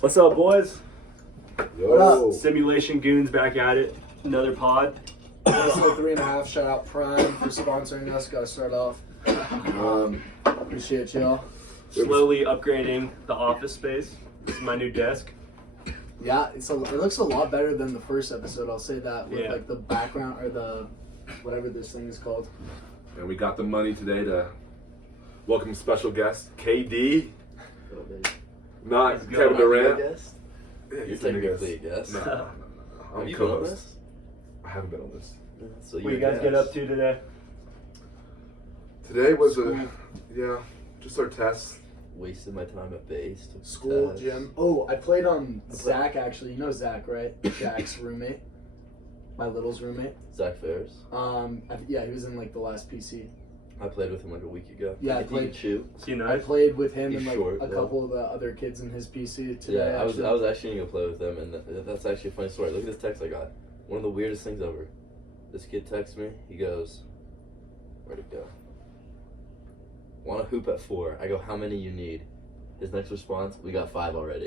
What's up, boys? Yo. Simulation Goons back at it. Another pod. Episode 3.5. Shout out Prime for sponsoring us. Got to start off. Appreciate y'all. Slowly upgrading the office space. This is my new desk. Yeah, it looks a lot better than the first episode. I'll say that with like the background or the whatever this thing is called. And we got the money today to welcome special guest KD. Not Let's go. Kevin Durant. You're he's technically a guest. No. I'm Have you been on co-host. this? I haven't been on this. So What you you're guys a get guest. up to today? Today was just our test. Wasted my time at base. took School, tests. gym. Oh, I played on Zach actually. You know Zach, right? Jack's roommate. My little's roommate. Zach Ferris. Yeah, he was in like the last PC. I played with him like a week ago. Yeah, I Did played- you shoot? See you I nice. played with him He's and like short, a though. couple of the other kids in his PC today. Yeah, I was actually gonna play with them, and that's actually a funny story. Look at this text I got. One of the weirdest things ever. This kid texts me. He goes, "Where'd it go? Want to hoop at 4?" I go, "How many you need?" His next response, "We got 5 already."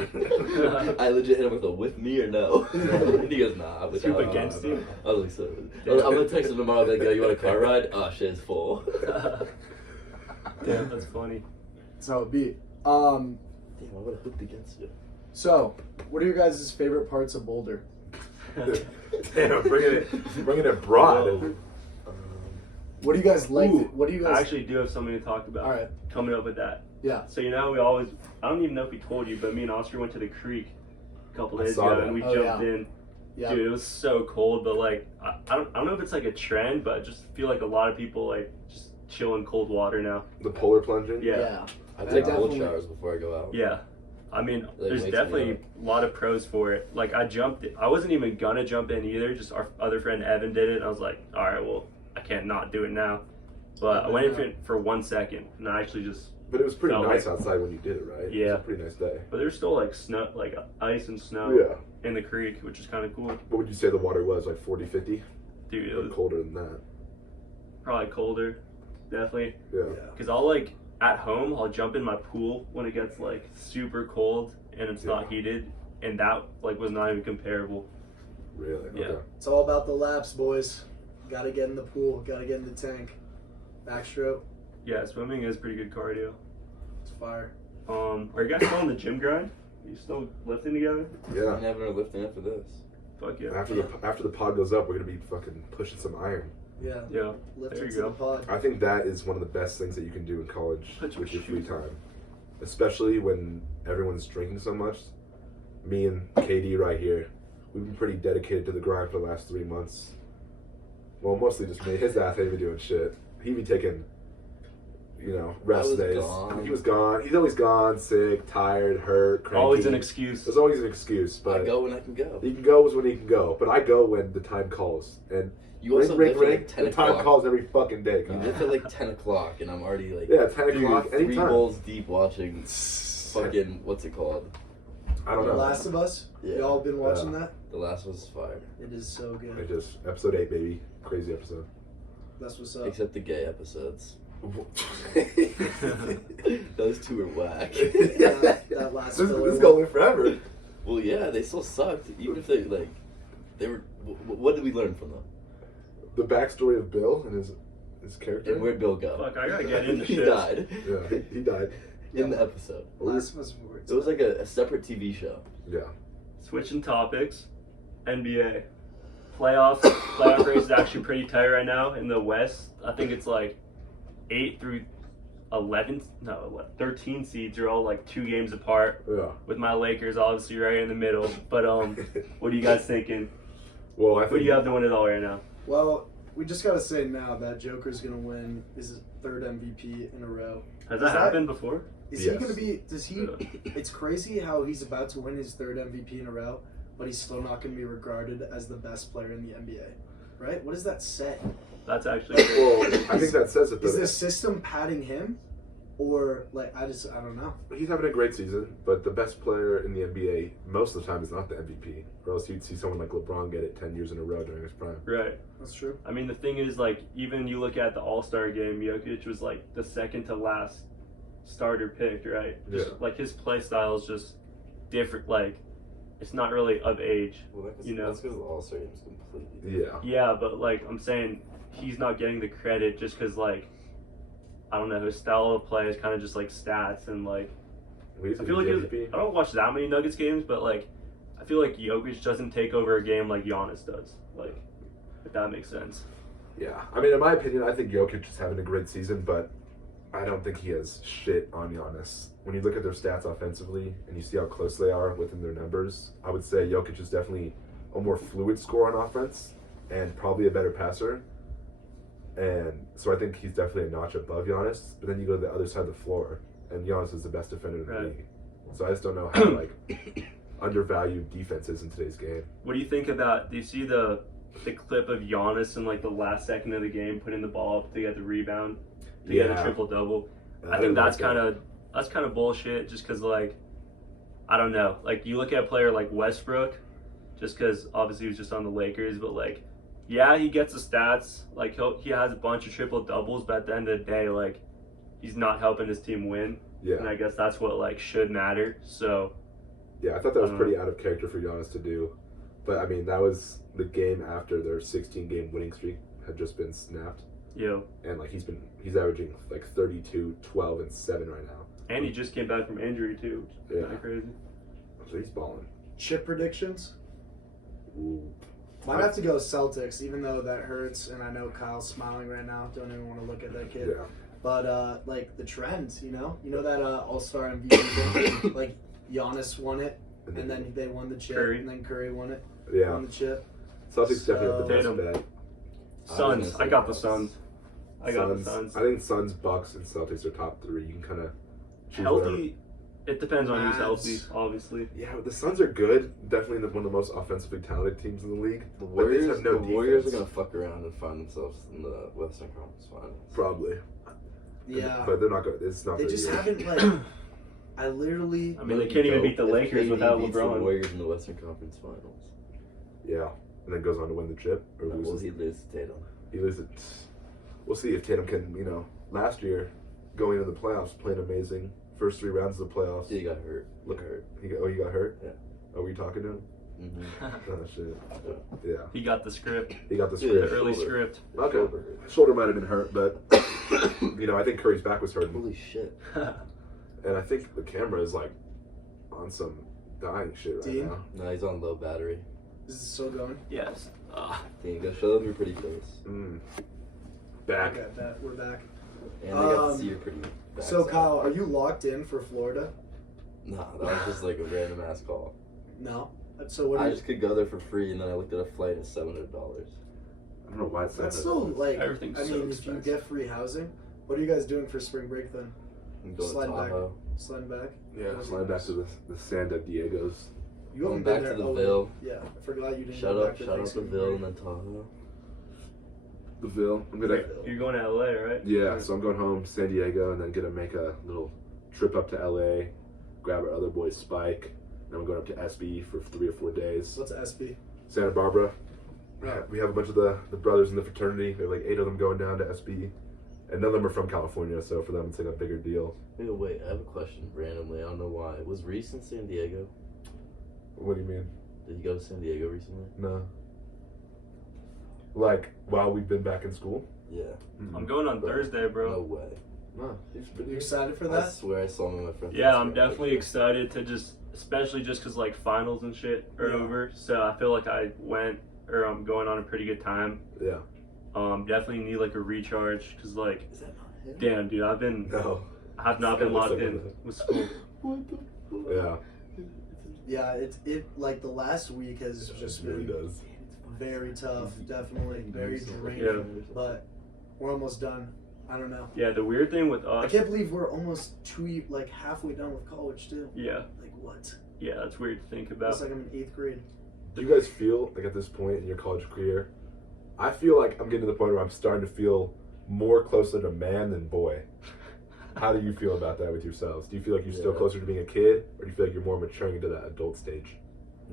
I legit hit him with a "with me or no?" And he goes, "Nah, with Hoop against you? I was like, so. I'm gonna text him tomorrow. Like, yo, you want a car ride? Oh shit, it's full. Damn, that's funny. That's how it be. Damn, I would have hooped against you. So, what are your guys' favorite parts of Boulder? Damn, bringing it broad. Whoa. What do you guys like? Ooh, What do you guys? I actually do have something to talk about. All right. Coming up with that. Yeah. So you know how I don't even know if we told you, but me and Oscar went to the creek a couple I days saw ago that. and we Oh, jumped yeah. in. Yeah. Dude, it was so cold, but like I don't know if it's like a trend, but I just feel like a lot of people like just chill in cold water now. The polar plunging. Yeah. I That take cold definitely- showers before I go out. Yeah. I mean, there's wakes me definitely up. a lot of pros for it. Like I wasn't even gonna jump in either, just our other friend Evan did it, and I was like, all right, well, I can't not do it now. But I went in for 1 second, and I actually just, But it was pretty No, nice like- outside when you did it, right? It Yeah. was a pretty nice day. but there's still like snow, like ice and snow Yeah. in the creek, which is kind of cool. What would you say the water was? Like 40, 50? Dude, it Or was colder than that. probably colder, definitely. Yeah. Because I'll like, at home, I'll jump in my pool when it gets like super cold and it's not heated, and that like was not even comparable. Really? Yeah. Okay. It's all about the laps, boys. Got to get in the pool. Got to get in the tank. Backstroke. Yeah, swimming is pretty good cardio. It's fire. Are you guys still on the gym grind? Are you still lifting together? Yeah. I'm having a lifting after this. Fuck yeah. After the pod goes up, we're gonna be fucking pushing some iron. Yeah. Yeah. Lift There it you to go. the pod. I think that is one of the best things that you can do in college Put your with your free shoes on. time, especially when everyone's drinking so much. Me and KD right here, we've been pretty dedicated to the grind for the last 3 months. Well, mostly just me. His ass ain't been doing shit. He'd be taking, rest was days. gone. He was gone. He's always gone, sick, tired, hurt, cranky. Always an excuse. There's always an excuse, but I go when I can go. he can go when he can go. But I go when the time calls. And You also ring, lift ring, at ring. like 10 The time o'clock. calls every fucking day. You Kyle. lift at like 10 o'clock, and I'm already like, Yeah, 10 dude, o'clock, 3 anytime. bowls deep watching fucking, what's it called? I don't The know. Last of Us. Yeah. Y'all been watching that? The last was fire. It is so good. I just episode 8, baby. Crazy episode. That's what's up. Except the gay episodes. Those two are whack. That last This filler is one. going forever. Well, yeah, they still sucked. Even if they were. What did we learn from them? The backstory of Bill and his character. And where'd Bill go? Fuck, I gotta get into He shit. died Yeah, he died. in the episode. Last of Us. It was like a separate TV show. Yeah. Switching topics. NBA. Playoff race is actually pretty tight right now in the West. I think it's like 8 through 13 seeds are all like 2 games apart. Yeah. With my Lakers obviously right in the middle. But what are you guys thinking? Well, I think. Who do you have to win it all right now? Well, we just gotta say now that Joker's gonna win his 3rd MVP in a row. Has Is that that- happened before? Is Yes. he gonna be? Does he? It's crazy how he's about to win his 3rd MVP in a row, but he's still not gonna be regarded as the best player in the NBA, right? What does that say? That's actually Well, I think that says it. Is Though. the system padding him, or like I don't know. He's having a great season, but the best player in the NBA most of the time is not the MVP. Or else you'd see someone like LeBron get it 10 years in a row during his prime. right. That's true. I mean, the thing is, like, even you look at the All-Star game, Jokic was like the second to last starter pick, right? Just Yeah. like his play style is just different. Like, it's not really of age. Well, that's You know. because the All-Star game is completely different. Yeah. Yeah, but like I'm saying, he's not getting the credit just because like I don't know, his style of play is kind of just like stats and like Well, he's I a feel like MVP. I don't watch that many Nuggets games, but like I feel like Jokic doesn't take over a game like Giannis does. Like, if that makes sense. Yeah, I mean, in my opinion, I think Jokic is having a great season, but I don't think he has shit on Giannis. When you look at their stats offensively and you see how close they are within their numbers, I would say Jokic is definitely a more fluid scorer on offense and probably a better passer. And so I think he's definitely a notch above Giannis. But then you go to the other side of the floor, and Giannis is the best defender in the Right. league. So I just don't know how like undervalued defense is in today's game. What do you think about? Do you see the clip of Giannis in like the last second of the game putting the ball up to get the rebound to get a Yeah. triple double? I didn't think that's like that. kind of bullshit. Just because like I don't know, like you look at a player like Westbrook, just because obviously he was just on the Lakers, but like yeah, he gets the stats. Like he has a bunch of triple doubles, but at the end of the day, like he's not helping his team win. Yeah. And I guess that's what like should matter. So Yeah, I thought that was pretty out of character for Giannis to do. But, I mean, that was the game after their 16-game winning streak had just been snapped. yo, And, like, he's averaging, like, 32, 12, and 7 right now. and he just came back from injury too. Which is Yeah. kinda crazy. So he's balling. Chip predictions? Ooh. Might have to go Celtics, even though that hurts, and I know Kyle's smiling right now. Don't even want to look at that kid. Yeah. But like the trends, you know that All-Star MVP thing? Like Giannis won it, and then they won the chip, Curry. and then Curry won it, Yeah. won the chip. Celtics definitely have the best Tatum. bet. Suns. I got the Suns. I got the Suns. I think Suns, Bucks, and Celtics are top 3. You can kind of choose Healthy. It depends on who's Mavs. healthy, obviously. Yeah, but the Suns are good. Definitely one of the most offensively talented teams in the league. The But they just Warriors, have no the Warriors are defense. gonna fuck around and find themselves in the Western Conference Finals. Probably. Yeah, But they're not good. It's not they their just year. haven't like. I literally. I mean, they can't even beat the If Lakers KD without beats the LeBron. Warriors in the Western Conference Finals. Yeah. And then goes on to win the chip or Will loses. he lose to Tatum? He loses. We'll see if Tatum can, last year, going into the playoffs, playing amazing. First 3 rounds of the playoffs. He got hurt. Look, hurt. he got hurt? Yeah. Oh, were you talking to him? Mm-hmm. Oh, shit. Yeah. He got the script, He got the Yeah, the script. early shoulder. script. Okay. Shoulder might have been hurt, but, I think Curry's back was hurting. Holy shit. And I think the camera is, like, on some dying shit right Dean? now. No, he's on low battery. Is it still going? Yes. Dean, go show them your pretty face. Back. Okay, we're back. And they got to see your pretty backside. So Kyle, are you locked in for Florida? Nah, that was just like a random ass call. No. So what? I just could go there for free, and then I looked at a flight at $700. I don't know why it's That's that. still like. Everything's I so mean, if you expensive. get free housing, what are you guys doing for spring break then? I'm going Slide to back. Tahoe. Sliding back. Yeah, slide back to the San Diegos. You Going haven't back been to there. the Oh, Ville. Yeah, I forgot you didn't. Shout go out, back to shout out to Thanksgiving Ville and break. then Tahoe. The Ville. I'm gonna. You're going to LA, right? Yeah, so I'm going home, San Diego, and then gonna make a little trip up to LA, grab our other boy Spike. Then we're going up to SB for 3 or 4 days. What's SB? Santa Barbara. Oh. We have a bunch of the brothers in the fraternity. There are like 8 of them going down to SB. And none of them are from California, so for them it's like a bigger deal. Wait, I have a question randomly. I don't know why. Was Reese in San Diego? What do you mean? Did you go to San Diego recently? No. Like, while we've been back in school? Yeah. I'm going on Thursday, bro. No way. No. You excited for I that? swear I saw him in my friend's Yeah, I'm Instagram definitely picture. excited to especially just because like finals and shit are Yeah. over. So I feel like I'm going on a pretty good time. Yeah. Definitely need like a recharge because like, Is that not him? damn, dude, No. I have not been Looks locked like in it. with school. What the fuck? Yeah. Yeah, it like the last week has just It really been does. very tough, definitely very draining. Yeah. But we're almost done. I don't know. Yeah, the weird thing with I us. can't believe we're almost halfway done with college too. Yeah, Like what? yeah, that's weird to think It's about. like I'm in 8th grade. Do you guys feel like at this point in your college career, I feel like I'm getting to the point where I'm starting to feel more closer to man than boy. How do you feel about that with yourselves? Do you feel like you're still Yeah. closer to being a kid, or do you feel like you're more maturing into that adult stage?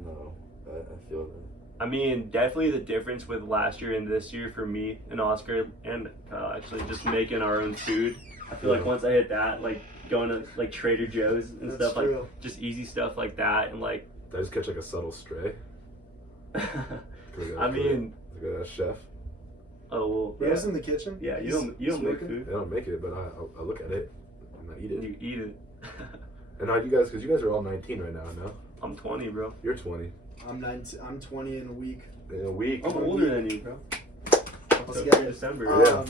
No, I feel that. I mean, definitely the difference with last year and this year for me and Oscar and Kyle actually just making our own food. I feel like Yeah. once I hit that, like going to like Trader Joe's and That's stuff true. like just easy stuff like that and like. Did I just catch like a subtle stray? I mean, like a chef. Oh well. Bro's in the kitchen. Yeah, you don't make smoking? food. I don't make it, but I look at it and I eat it. You eat it. And now you guys, because you guys are all 19 right now, no? I'm 20, bro. You're 20. I'm 19. I'm 20 in a week. In a week. I'm older than you, bro. Let's So get it. December. Yeah.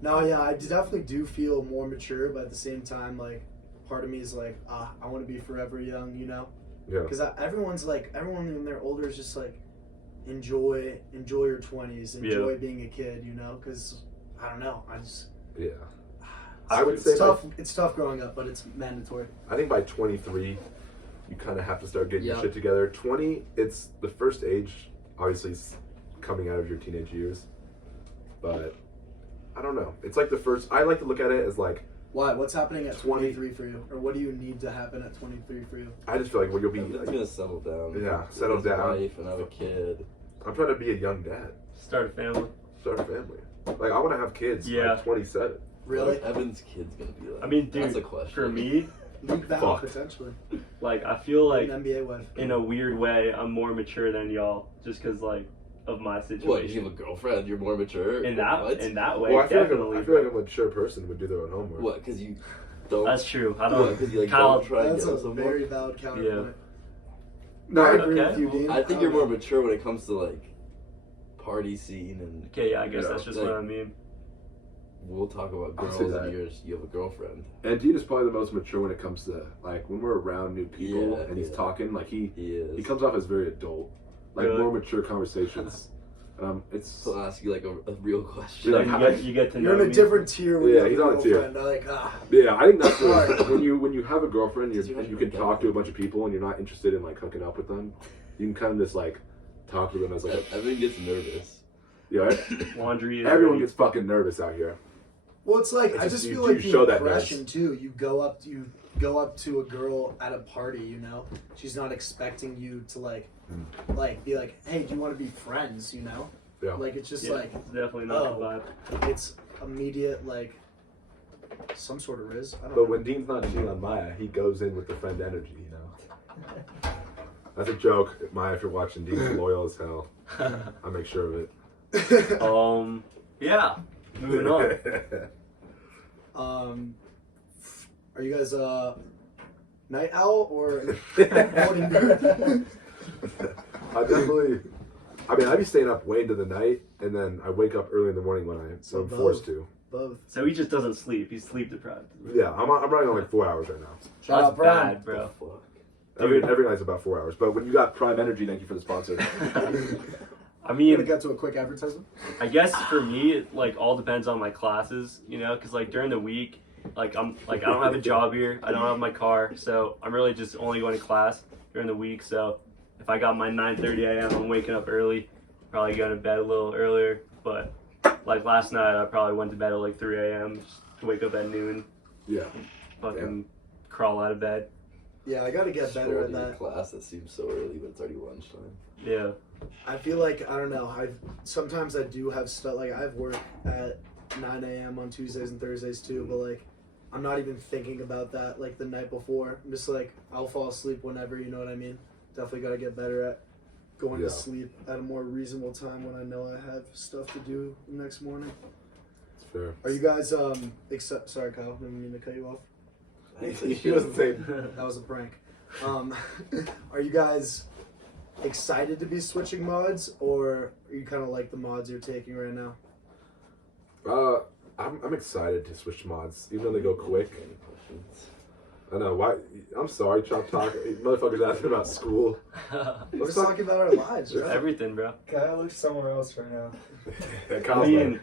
No, yeah, I definitely do feel more mature, but at the same time, like, part of me is like, I want to be forever young, you know? Yeah. Because everyone's like, everyone when they're older is just like, enjoy your 20s, enjoy being a kid, you know? Because I don't know, Yeah. I would say it's tough growing up, but it's mandatory. I think by 23, you kind of have to start getting your Yep. shit together. 20, it's the first age, obviously, coming out of your teenage years. But I don't know. It's like the first. I like to look at it as like. Why? What's happening at 20 23 for you, or what do you need to happen at 23 for you? I just feel like you'll be. I'm gonna settle down. Yeah, settle With his down. Wife and have a kid. I'm trying to be a young dad, Start a family. start a family. Like I want to have kids. Yeah. By 27. Really? What Evan's kid's gonna be like? I mean, dude, that's a question. for me, League bound Fuck. potentially. like I feel like An NBA wife. in a weird way I'm more mature than y'all, just because like of my What? You situation. have a girlfriend? You're more mature. In that What? way, Well, I feel definitely. like a mature person would do their own homework. What? Because you don't. That's true. I What? don't. Because you like Kyle- don't try and That's get a with someone. very valid counterpoint. No, I I, agree Okay. with you, Dean. I think don't you're more know. mature when it comes to like party scene, and Okay, yeah, I guess Yeah, that's just like- what I mean. we'll talk about I'll girls say and that. you have a girlfriend. and Dean is probably the most mature when it comes to like when we're around new people Yeah, and he's yeah. talking. Like He is. he comes off as very adult, like Really? more mature conversations. It's So I'll ask you like a real question. Yeah, Like, you get to know You're in a me. different tier with Yeah, your he's on a tier. girlfriend. Like, yeah. I think that's Right. when you have a girlfriend, Because and you you're can talk to a bunch of people, and you're not interested in like hooking up with them. You can kind of just like talk to them as like, Evan gets nervous. yeah. Laundry is Everyone ready. gets fucking nervous out here. well, it's like It's I just just you- feel you like show the that impression too. You go up to a girl at a party, you know. She's not expecting you to like be like, hey, do you want to be friends? You know. Yeah. Like it's just Yeah, like it's definitely not oh. the vibe. it's immediate like some sort of riz. I don't But know. when Dean's not cheating on Maya, he goes in with the friend energy, you know. That's a joke, Maya. If you're watching, Dean's loyal as hell. I make sure of it. Yeah. Moving on. Are you guys night owl or morning bird? I be staying up way into the night, and then I wake up early in the morning when I'm both. forced to. Both. So he just doesn't sleep. He's sleep deprived. Yeah, I'm running on like 4 hours right now. Shout That's out Brian. bad, bro. Fuck. Every night's about 4 hours. But when you got Prime Energy, thank you for the sponsor. I We're mean, gonna get to a quick advertisement. I guess for me, it like all depends on my classes, you know, because like during the week, like I don't have a job here, I don't have my car, so I'm really just only going to class during the week. So if I got my 9:30 a.m., I'm waking up early, probably going to bed a little earlier. But like last night, I probably went to bed at like 3 a.m. just to wake up at noon, Yeah. fucking crawl out of bed. Yeah, I gotta get better at that. Class that seems so early, but it's already lunchtime. Yeah. I feel like I don't know. Sometimes I do have stuff like I have work at 9 a.m. on Tuesdays and Thursdays too, but like I'm not even thinking about that like the night before. I'm just like I'll fall asleep whenever, you know what I mean? Definitely gotta get better at going Yeah. to sleep at a more reasonable time when I know I have stuff to do the next morning. It's fair. Are you guys sorry Kyle, didn't mean to cut you off. He wasn't saying. That was a prank. Are you guys excited to be switching mods, or are you kind of like the mods you're taking right now? I'm excited to switch mods, even though they go quick. Any questions? I know why. I'm sorry, Chop Talk. Motherfuckers asking about school. We're just talking about our lives, right? Everything, bro. Kyle looks somewhere else right now. I Kyle's mean,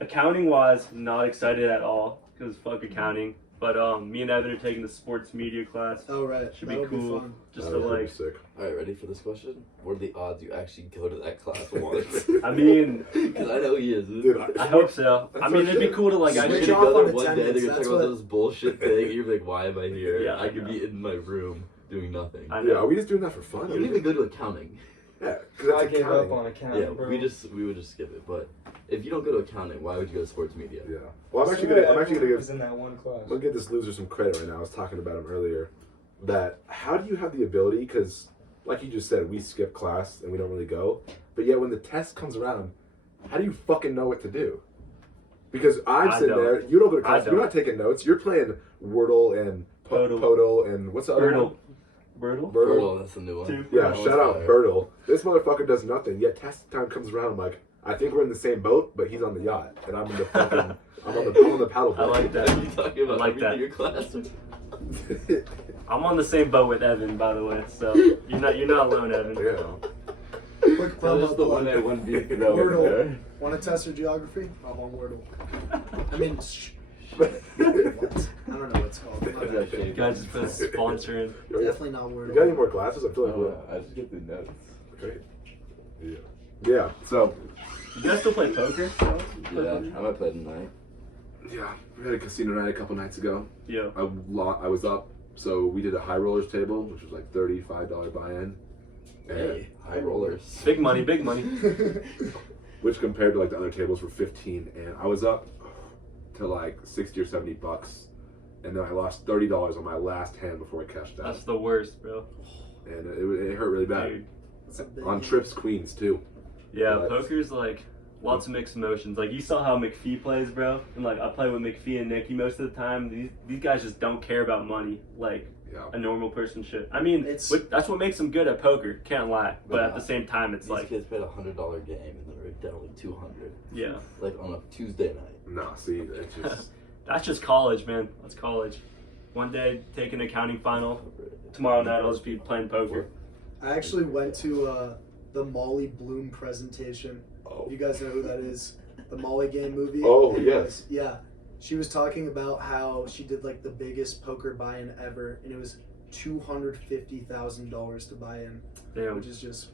accounting wise, not excited at all because fuck accounting. But me and Evan are taking the sports media class. Oh right, Should be that'll cool. fun. Just That to was pretty like, sick. All right, ready for this question? What are the odds you actually go to that class once? I mean, Because I know he is. Dude, I hope so. I mean, it'd be cool to like You're Switch actually gonna off go on there one day, attendance, they're gonna that's talk about what- this bullshit thing, and you're like, why am I here? Yeah, I could I be know. in my room doing nothing. I Yeah, know. are we just doing that for fun? You don't even go to accounting. Yeah, because I that's gave up accounting. on accounting, Yeah, bro. we would just skip it, but if you don't go to accounting, why would you go to sports media? Yeah. Well, I'm actually Everyone gonna was in that one class. I'm gonna give this loser some credit right now. I was talking about him earlier. That how do you have the ability? Because, like you just said, we skip class and we don't really go. But yet, when the test comes around, how do you fucking know what to do? Because I'm I sitting don't. there. You don't go to class. I You're don't. not taking notes. You're playing Wordle and Podle. Podle and what's the other Birtle. one? Birtle? Birtle, that's a new one. Two. Yeah, That shout out one's fire. Birtle. This motherfucker does nothing. Yet test time comes around. I'm like, I think we're in the same boat, but he's on the yacht and I'm in the fucking. I'm on the paddle. I like that. Are you talking about I like everything that. in your class? I'm on the same boat with Evan, by the way. So you're not alone, Evan. Yeah. Quick That was promo the one plug. I wouldn't be throwing Wordle. there. Want to test your geography? I'm on Wordle. I mean, what? I don't know what it's called. What did I say? You guys just put a sponsor in. Definitely not You got any Wordle. more classes? I feel like Oh, I just get the notes. great. Yeah. Yeah. So. You guys still play poker? Yeah, I might play tonight. Yeah, we had a casino night a couple nights ago. Yeah. I was up, so we did a high rollers table, which was like $35 buy-in. Hey, high rollers. Big money, big money. Which compared to like the other tables were 15, and I was up to like 60 or 70 bucks, and then I lost $30 on my last hand before I cashed out, That's the worst, bro. and it hurt really bad. Dude. That's a big- On trips, queens too. Yeah, But- poker's like lots of mixed emotions. Like you saw how McPhee plays, bro, and like I play with McPhee and Nicky most of the time. These guys just don't care about money like Yeah. a normal person should. I mean, It's- that's what makes them good at poker. Can't lie. But at Yeah. the same time, it's These like, kids paid $100 game and they're down like 200, yeah, like on a Tuesday night. No, see, it's just that's just college, man. That's college. One day take an accounting final. Tomorrow night I'll just be playing poker. I actually went to the Molly Bloom presentation. oh, You guys know who that is? The Molly Game movie. Oh, It yes. was- yeah. She was talking about how she did like the biggest poker buy-in ever, and it was $250,000 to buy in, Damn. which is just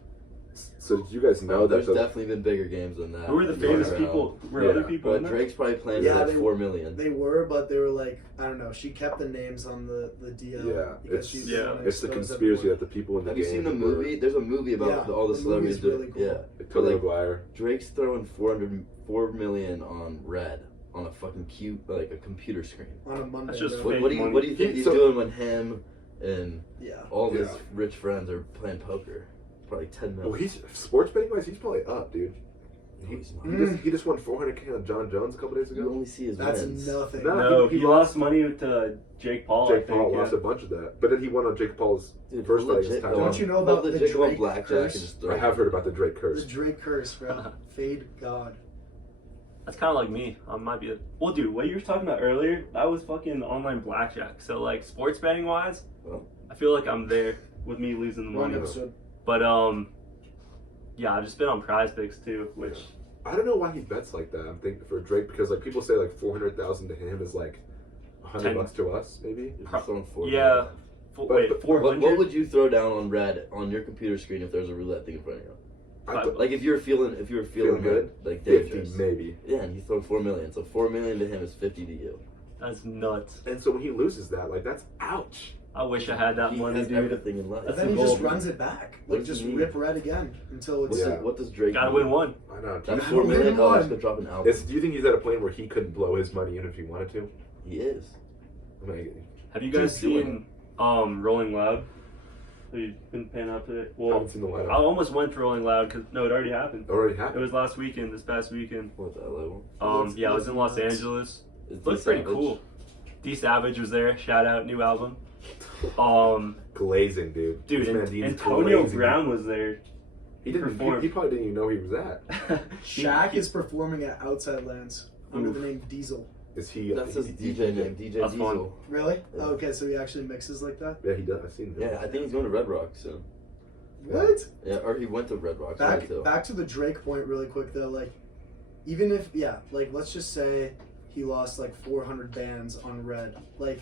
So did you guys know that There's the definitely been bigger games than that. Who are the going famous around. people? Were Yeah. other people in But there? Drake's probably playing Yeah, for like they- 4 million. they were, but they were like I don't know. She kept the names on the DL. Yeah, because it's- she didn't yeah, wanna it's the expose conspiracy everyone. that the people in the Have you game seen the were- movie? There's a movie about Yeah, all the the celebrities. movie's really cool. Yeah, Like but Tony like Maguire. Drake's throwing 4 million on red on a fucking cute like a computer screen. on a Monday. That's just though. fake. What do you think he's So- doing when him and Yeah. all of his Yeah. rich friends are playing poker? Probably 10 Well, million. he's sports betting wise. He's probably up, dude. No, he's not. He just won 400K on John Jones a couple days You ago. only see his That's wins. nothing. No. No, he he lost money to Jake Paul. I Jake think, Paul yeah. lost a bunch of that, but then he won on Jake Paul's Dude, first we'll fight legit against go Tyson. Don't you know We'll about the legit go on Drake blackjack curse? and just throw I have heard about the Drake The curse. Drake curse, bro. Fade God. That's kind of like me. I might be. Well, dude, what you were talking about earlier, that was fucking online blackjack. So, like, sports betting wise, Well. I feel like I'm there with me losing the Wrong money. episode. But, yeah, I've just been on prize picks too, which, I don't know why he bets like that. I'm thinking for Drake because like people say like 400,000 to him is like $100 to us, maybe. If you're throwing 4 yeah. million. Wait, but 400? What would you throw down on red on your computer screen if there's a roulette thing in front of you? I th- Like if you were feeling Feeling good? like 50 dangerous. maybe. Yeah, and he's throwing 4 million. So 4 million to him is 50 to you. That's nuts. And so when he loses that, like that's ouch. I wish I had that He money, has dude. everything in life. But That's then the he just goal. runs it back. What Like does just he need? rip red again until it's Yeah. What does Drake Gotta need? win one. I know. That's Yeah. 4 million. Oh, he's Win gonna drop an album. Do you think he's at a point where he couldn't blow his money in if he wanted to? He is. I mean, Have you guys Dude's doing seen Rolling Loud? Have you been paying up to it? I Well, haven't seen the I lineup. almost went for Rolling Loud because, no, it already happened. Already It happened. was last weekend, this past weekend. What that level? Yeah, I was in Los Angeles. Is Looked pretty cool. D Savage was there. Shout out, new album. Glazing, dude. Dude, This man needs Antonio glazing. Brown was there. He didn't. performed. He probably didn't even know he was at. Shaq is performing at Outside Lands under Oof. the name Diesel. Is he? That's his he- DJ name, DJ That's fun. Diesel. Really? Yeah. Oh, okay, so he actually mixes like that. Yeah, he does. I've seen him. Yeah, I think he's going to Red Rock soon. What? Yeah, or he went to Red Rock. Back too. back to the Drake point really quick though, like even if like let's just say he lost like 400 bands on Red. Like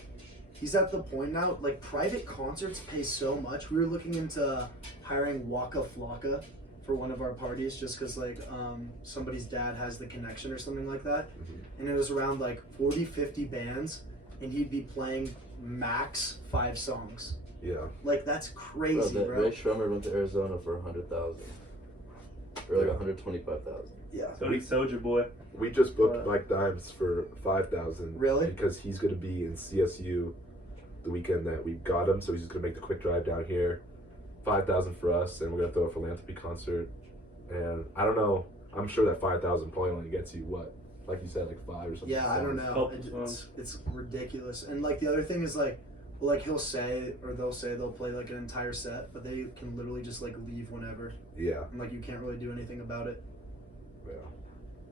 he's at the point now, like private concerts pay so much. We were looking into hiring Waka Flocka for one of our parties just because like somebody's dad has the connection or something like that. And it was around like 40-50 bands and he'd be playing max 5 songs. Yeah. Like that's crazy, Bro, bro. Ray Shremmer went to Arizona for 100,000. for like 125,000. Yeah. Soldier boy. We just booked Mike Dimes for 5,000. Really? Because he's going to be in CSU the weekend that we got him, so he's just going to make the quick drive down here. 5,000 for us, and we're going to throw a philanthropy concert. And I don't know. I'm sure that 5,000 probably only gets you what, like you said, like 5 or something. Yeah, I don't know. It's ridiculous. And like the other thing is like, well, like he'll say or they'll say they'll play like an entire set, but they can literally just like leave whenever. Yeah. And like you can't really do anything about it. Yeah.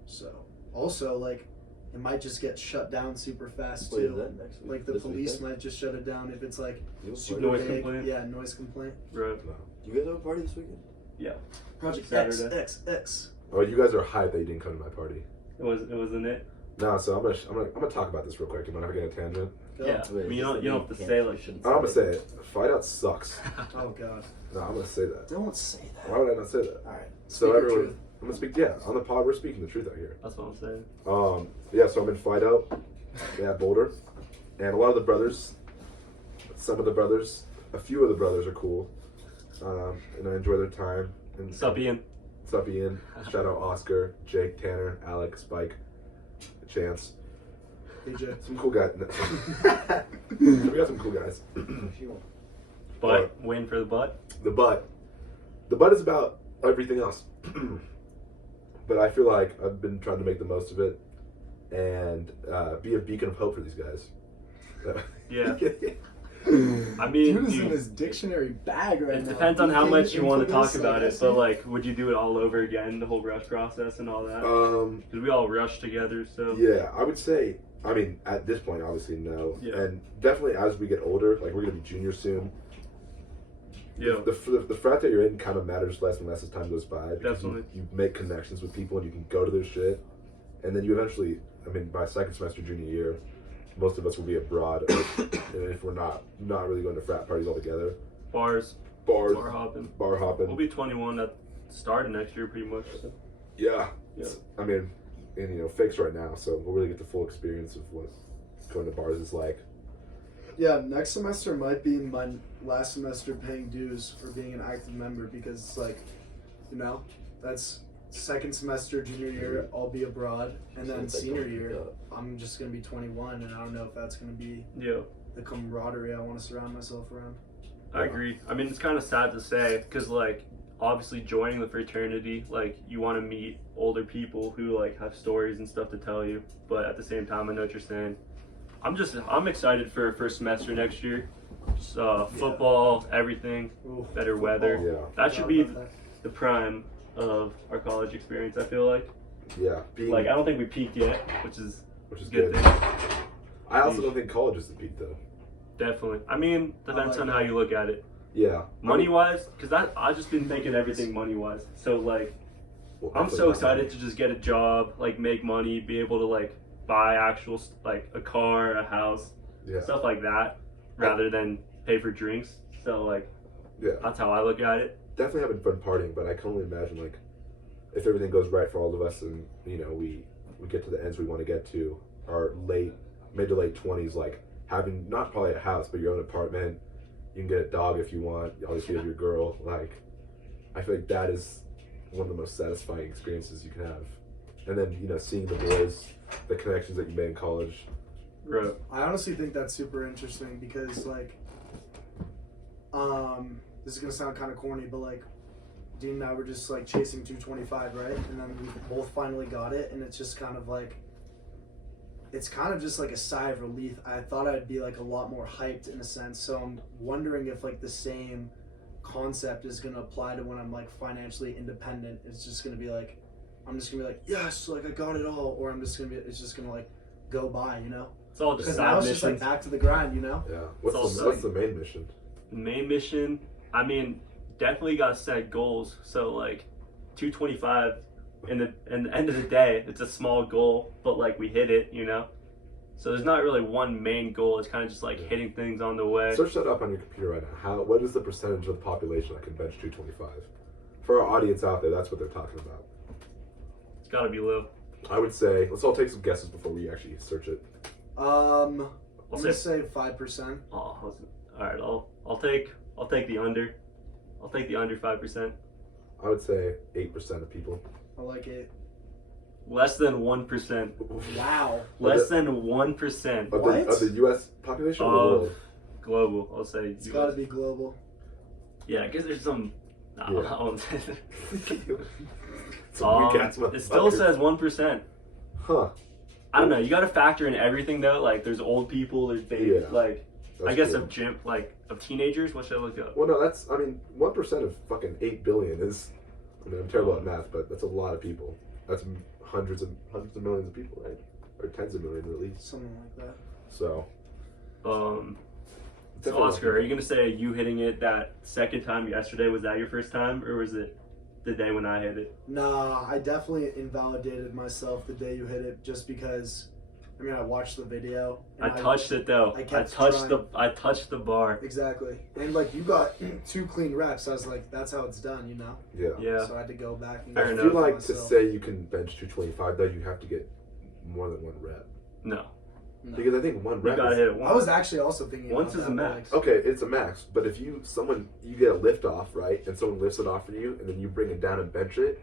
So also like it might just get shut down super fast Wait, too. is that next week? Like the This police weekend? might just shut it down if it's like You have a super party? Noise big. complaint? Yeah, noise complaint. Right. No. You guys have a party this weekend? Yeah. Project Saturday. X. Oh, you guys are hyped that you didn't come to my party. It wasn't it? No, so I'm gonna talk about this real quick. You mind if I get a tangent? Go. Yeah. Wait, I mean, is you this don't the have to weekend? say like Shouldn't I'm gonna it. say it. Fight out sucks. Oh god. No, I'm gonna say that. Don't say that. Why would I not say that? All right. So Speak your everyone, truth. I'm gonna speak. Yeah, on the pod, we're speaking the truth out here. That's what I'm saying. Yeah, so I'm in Fight Out at Boulder, and a lot of the brothers, some of the brothers, a few of the brothers are cool, and I enjoy their time. And What's up, Ian? What's up, Ian? Shout out Oscar, Jake, Tanner, Alex, Spike, Chance. AJ. Some cool guys. We got some cool guys. But waiting for the butt. The butt is about everything else. But I feel like I've been trying to make the most of it and be a beacon of hope for these guys. Yeah. I mean, Dude is in his dictionary bag right it now. depends on how Can much you want to input talk this, about like, it. But like, would you do it all over again, the whole rush process and all that? Because we all rushed together, so. Yeah, I would say. I mean, at this point, obviously no, Yeah. and definitely as we get older, like we're gonna be juniors soon. Yeah. The frat that you're in kind of matters less and less as time goes by. Because Definitely. You make connections with people and you can go to their shit, and then you eventually. I mean, by second semester junior year, most of us will be abroad, and if we're not really going to frat parties altogether. Bars. Bars, Bar hopping. bar hopping. We'll be 21 at the start of next year, pretty much. So. Yeah. Yeah. I mean, and fakes right now, so we'll really get the full experience of what going to bars is like. Yeah, next semester might be my last semester paying dues for being an active member because it's like, that's second semester junior year, I'll be abroad, and then Sounds like senior one year, up. I'm just gonna be 21, and I don't know if that's gonna be Yeah. the camaraderie I want to surround myself around. I agree. I mean, it's kind of sad to say because, like, obviously joining the fraternity, like, you want to meet older people who, like, have stories and stuff to tell you. But at the same time, I know what you're saying. I'm excited for first semester next year. Just, football, everything, Ooh, better football. weather. Yeah. That should be Forgot about the prime of our college experience, I feel like. Yeah. Being, Like, I don't think we peaked yet, which is which is a good good. thing. I also don't think college is the peak though. Definitely. I mean, depends like on that. how you look at it. Yeah. Money-wise, because I've just been thinking everything money-wise. So, like, Well, I'm definitely so not excited money. to just get a job, like make money, be able to like buy actual like a car, a house, Yeah. stuff like that, rather than pay for drinks. So like Yeah. that's how I look at it. Definitely having fun partying, but I can only imagine like if everything goes right for all of us and we get to the ends we want to get to, our mid to late 20s, like having not probably a house but your own apartment, you can get a dog if you want, obviously you have your girl, like I feel like that is one of the most satisfying experiences you can have. And then seeing the boys, the connections that you made in college. Right. I honestly think that's super interesting because like, this is gonna sound kind of corny, but like, Dean and I were just like chasing 225, right? And then we both finally got it, and it's just kind of like, it's kind of just like a sigh of relief. I thought I'd be like a lot more hyped in a sense, so I'm wondering if like the same concept is gonna apply to when I'm like financially independent. It's just gonna be like, I'm just gonna be like, yes, like I got it all, or it's just gonna like go by, It's all just Because now side it's just like missions. back to the grind, Yeah. all What's the main mission? Main mission, I mean, definitely got to set goals. So like 225 in the end of the day, it's a small goal, but like we hit it, So there's not really one main goal. It's kind of just like hitting things on the way. Search that up on your computer right now. What is the percentage of the population that can bench 225? For our audience out there, that's what they're talking about. It's got to be low. I would say let's all take some guesses before we actually search it. I'm I'll gonna say say 5%. all right. I'll take the under. I'll take the under 5%. I would say 8% of people. I like it. Less than 1%. Wow. Less than 1% Of What? the U.S. population or the of world? global. I'll say. It's got to be global. Yeah, I guess there's some. I Yeah. won't say that. Some weak-ass It still motherfuckers. says 1%. Huh. I don't know. You got to factor in everything though. Like, there's old people. There's babies. Yeah. Like, That's I guess true. of teenagers. What should I look up? Well, no, that's, 1% of fucking 8 billion is, I'm terrible at math, but that's a lot of people. That's hundreds of millions of people, right? Or tens of millions at least. Something like that. So, So definitely- Oscar, are you gonna say you hitting it that second time yesterday? Was that your first time, or was it the day when I hit it? Nah, I definitely invalidated myself the day you hit it, just because. I mean, I watched the video. I and touched it though. I I kept touched trying. I touched the bar. Exactly, and like you got 2 clean reps. I was like, that's how it's done, you know. yeah. Yeah. So I had to go back and. Fair I enough. feel for like to myself. say you can bench 225, though, you have to get more than 1 rep. No, No. Because I think 1 you rep gotta is, hit it I once. was actually also thinking. Once about is a that, max. like, okay, it's a max, but if you get a lift off, right, and someone lifts it off for you, and then you bring it down and bench it,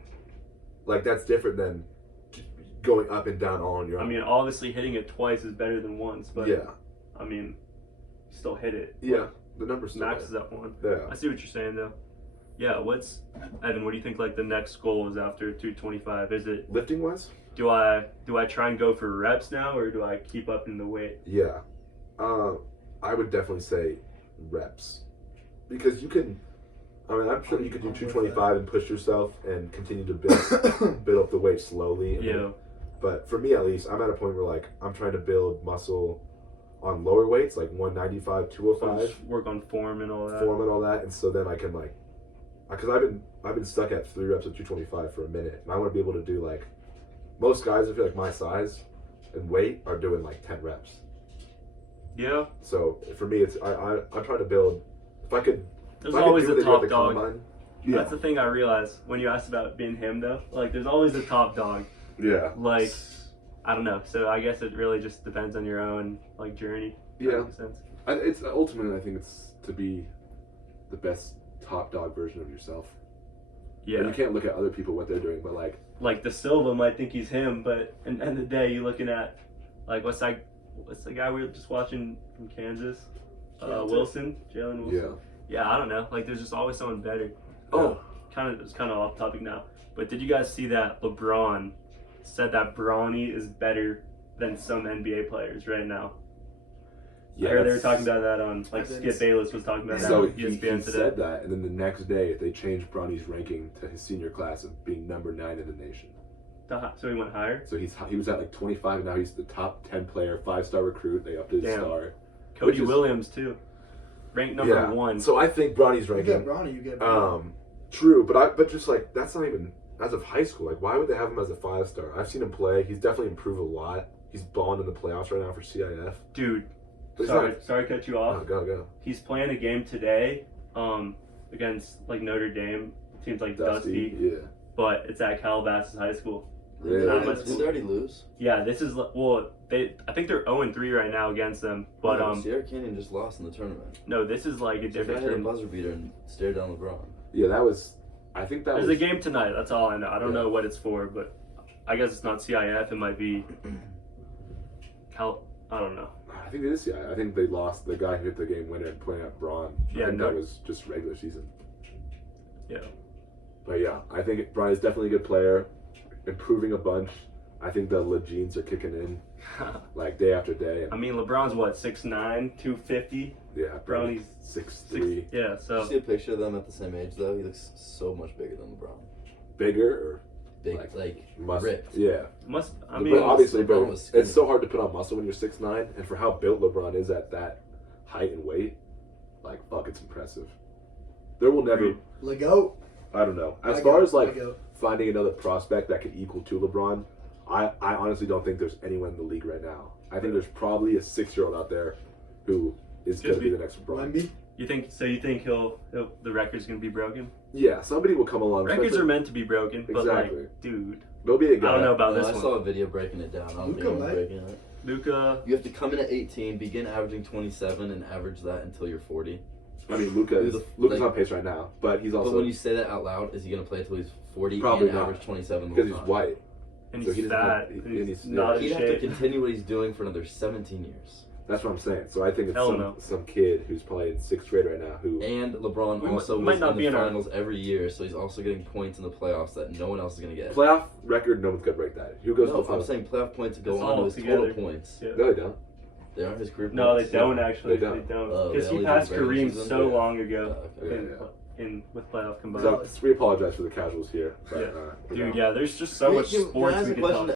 like that's different than going up and down all on your own. I mean, obviously hitting it twice is better than once, but yeah, I mean, still hit it. yeah, the numbers still Max there. is at 1. Yeah. I see what you're saying though. Yeah, Evan? What do you think like the next goal is after 225? Is it Lifting wise, do I try and go for reps now, or do I keep up in the weight? yeah, I would definitely say reps, because you can. I mean, I'm sure you could do 225 and push yourself and continue to build up the weight slowly. Yeah. But for me, at least, I'm at a point where like I'm trying to build muscle on lower weights, like 195, 205. Work on form and all that. Form and all that, and so then I can like, because I've been stuck at 3 reps of 225 for a minute, and I want to be able to do like, most guys I feel like my size and weight are doing like 10 reps. Yeah. So for me, it's I try to build. If I could, There's if I could always do a what they do at top dog. combine, yeah, That's the thing I realized when you asked about being him though. Like, there's always a top dog. yeah, Like, I don't know. So I guess it really just depends on your own like journey. That Yeah. makes sense. It's ultimately I think it's to be the best top dog version of yourself. Yeah. And you can't look at other people what they're doing, but like De Silva might think he's him, but in the end of the day, you're looking at like what's the guy we were just watching from Kansas, Wilson, Jalen Wilson. Yeah, I don't know. Like, there's just always someone better. Oh, it's kind of off topic now. But did you guys see that LeBron said that Bronny is better than some NBA players right now? Yeah, I heard they were that's- talking about that on I like didn't Skip see- Bayless was talking about So that he on ESPN today. said that, and then the next day they changed Bronny's ranking to his senior class of being number 9 in the nation. So he went higher. So he was at like 25, and now he's the top 10 player, 5-star recruit. They upped his Damn. star. Cody Which is- Williams too, ranked number Yeah. 1. So I think Bronny's You ranking. get Bronny, you get Bronny. True, but just like that's not even as of high school. Like, why would they have him as a 5-star? I've seen him play. He's definitely improved a lot. He's balling in the playoffs right now for CIF. Dude, But he's sorry not- to cut you off. Oh, go. He's playing a game today, against like Notre Dame. Team's like Dusty, Yeah. but it's at Calabasas High School. Really? Not Did much- they already lose? Yeah, this is I think they're 0-3 right now against them, but No, Sierra Canyon just lost in the tournament. no, this is like a This guy different hit a team. buzzer beater and stared down LeBron. Yeah, that was. I think that There's was. a game tonight. That's all I know. I don't Yeah. know what it's for, but I guess it's not CIF. It might be I don't know. I think it is. Yeah, I think they lost. The guy who hit the game winner and playing at Braun. I Yeah, think no. that was just regular season. Yeah. But yeah, I think Brian is definitely a good player, improving a bunch. I think the Le genes are kicking in like day after day. I mean, LeBron's what 6'9", 250. Yeah, Bronny's 6'3", Yeah, Did you so see a picture of them at the same age though? He looks so much bigger than LeBron. bigger Big, Like, like or muscle. ripped. Yeah, must. I but mean, obviously, LeBron but was skinny. it's so hard to put on muscle when you're 6'9", and for how built LeBron is at that height and weight, like fuck, it's impressive. There will never. Lego. I don't know. As Lego, far as like Lego. finding another prospect that could equal to LeBron, I honestly don't think there's anyone in the league right now. I think there's probably a 6-year-old out there who is going to be the next LeBron. Wemby. you think he'll the record's gonna be broken? Yeah, somebody will come along. Records especially- are meant to be broken, but Exactly. like, dude, There'll be a guy. I don't know about No, this I one. saw a video breaking it down. I don't Luka think I'm might. breaking it. Luka, You have to come in at 18, begin averaging 27, and average that until you're 40. I mean, Luka's on pace right now, but he's also. But when you say that out loud, is he going to play until he's 40 Probably and not, average 27 because the he's whole time? white. And So he's he doesn't fat. have- and he's he's not in He'd have to shape. continue what he's doing for another 17 years. That's what I'm saying. So I think it's Hell no. some kid who's probably in 6th grade right now who. And LeBron We also might was not in be the in our- finals every year, so he's also getting points in the playoffs that no one else is going to get. Playoff record, no one's gonna break that. Who goes to No, the I'm finals? saying playoff points go It's on to all his together. total points. Yeah. No, they don't. They aren't his career No, they points. don't actually. They They don't. don't. Oh, Because they he only do passed regular Kareem season? so Yeah. long ago Okay. with playoff combined. So we apologize for the casuals here. But, Yeah. you Dude, know. yeah, there's just so much Can I sports ask we a could question talk